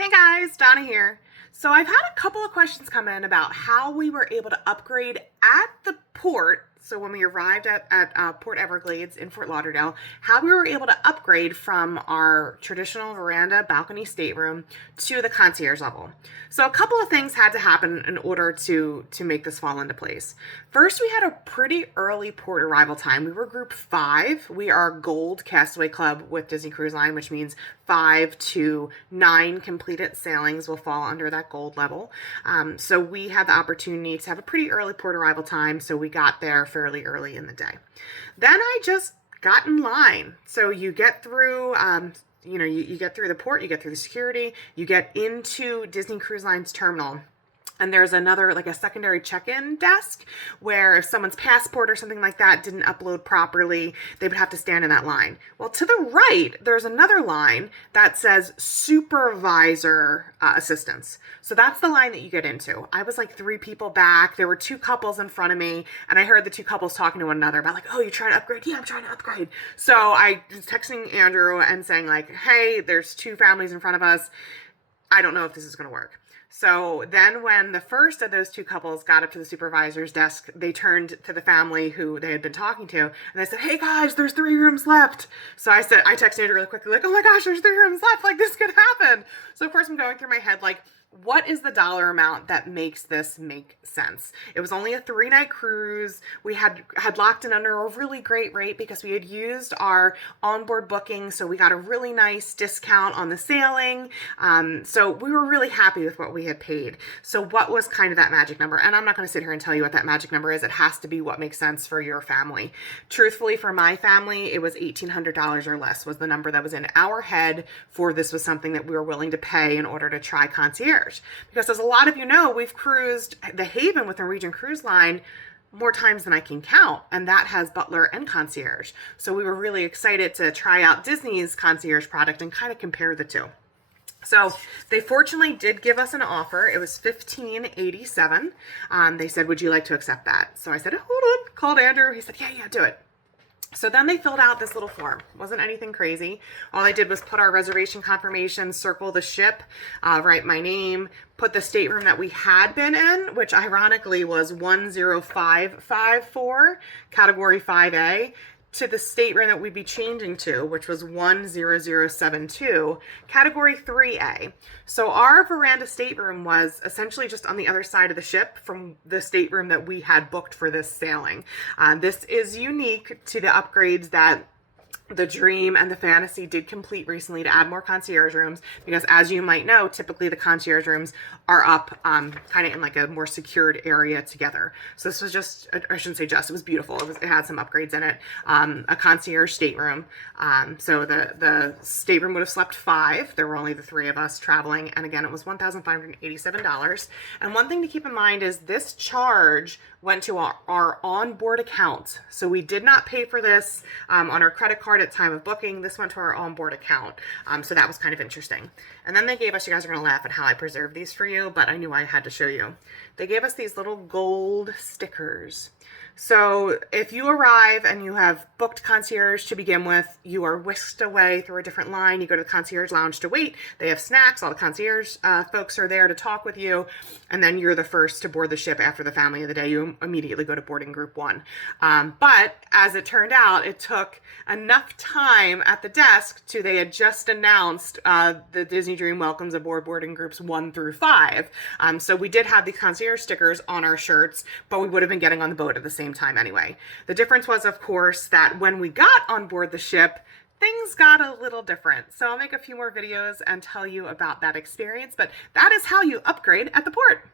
Hey guys, Donna here. So I've had a couple of questions come in about how we were able to upgrade at the port. So when we arrived at Port Everglades in Fort Lauderdale, how we were able to upgrade from our traditional veranda balcony stateroom to the concierge level. So a couple of things had to happen in order to make this fall into place. First, we had a pretty early port arrival time. We were group 5. We are Gold Castaway Club with Disney Cruise Line, which means 5 to 9 completed sailings will fall under that gold level. So we had the opportunity to have a pretty early port arrival time, so we got there fairly early in the day. Then I just got in line. So you get through, you get through the port, you get through the security, you get into Disney Cruise Line's terminal. And there's another, like a secondary check-in desk where if someone's passport or something like that didn't upload properly, they would have to stand in that line. Well, to the right, there's another line that says supervisor assistance. So that's the line that you get into. I was like 3 people back. There were 2 couples in front of me, and I heard the 2 couples talking to one another about like, oh, you're trying to upgrade? Yeah, I'm trying to upgrade. So I was texting Andrew and saying like, hey, there's 2 families in front of us. I don't know if this is going to work. So then when the first of those 2 couples got up to the supervisor's desk, they turned to the family who they had been talking to, and they said, hey guys, there's 3 rooms left. So I texted Andrew really quickly, like, oh my gosh, there's 3 rooms left. Like, this could happen. So of course I'm going through my head, like, what is the dollar amount that makes this make sense? It was only a 3-night cruise. We had locked in under a really great rate because we had used our onboard booking, so we got a really nice discount on the sailing. So we were really happy with what we had paid. So what was kind of that magic number? And I'm not going to sit here and tell you what that magic number is. It has to be what makes sense for your family. Truthfully, for my family, it was $1,800 or less was the number that was in our head for this was something that we were willing to pay in order to try concierge. Because as a lot of you know, we've cruised the Haven with Norwegian Cruise Line more times than I can count, and that has butler and concierge. So we were really excited to try out Disney's concierge product and kind of compare the two. So they fortunately did give us an offer. It was $1,587. They said, would you like to accept that? So I said, hold on, called Andrew. He said, yeah, do it. So then they filled out this little form. Wasn't anything crazy. All I did was put our reservation confirmation, circle the ship, write my name, put the stateroom that we had been in, which ironically was 10554, category 5A, to the stateroom that we'd be changing to, which was 10072, category 3A. So our veranda stateroom was essentially just on the other side of the ship from the stateroom that we had booked for this sailing. This is unique to the upgrades that the Dream and the Fantasy did complete recently to add more concierge rooms, because as you might know, typically the concierge rooms are up kind of in like a more secured area together. So this was just, I shouldn't say just, it was beautiful. It had some upgrades in it. A concierge stateroom. So the stateroom would have slept 5. There were only the 3 of us traveling. And again, it was $1,587. And one thing to keep in mind is this charge went to our onboard account. So we did not pay for this on our credit card at time of booking. This went to our onboard account. So that was kind of interesting. And then they gave us, you guys are going to laugh at how I preserved these for you, but I knew I had to show you. They gave us these little gold stickers. So if you arrive and you have booked concierge to begin with, you are whisked away through a different line. You go to the concierge lounge to wait. They have snacks. All the concierge folks are there to talk with you. And then you're the first to board the ship after the family of the day. You immediately go to boarding group 1. But as it turned out, it took enough time at the desk to, they had just announced the Disney Dream welcomes aboard boarding groups 1 through 5. So we did have the concierge stickers on our shirts, but we would have been getting on the boat at the same time anyway. The difference was, of course, that when we got on board the ship, things got a little different. So I'll make a few more videos and tell you about that experience, but that is how you upgrade at the port.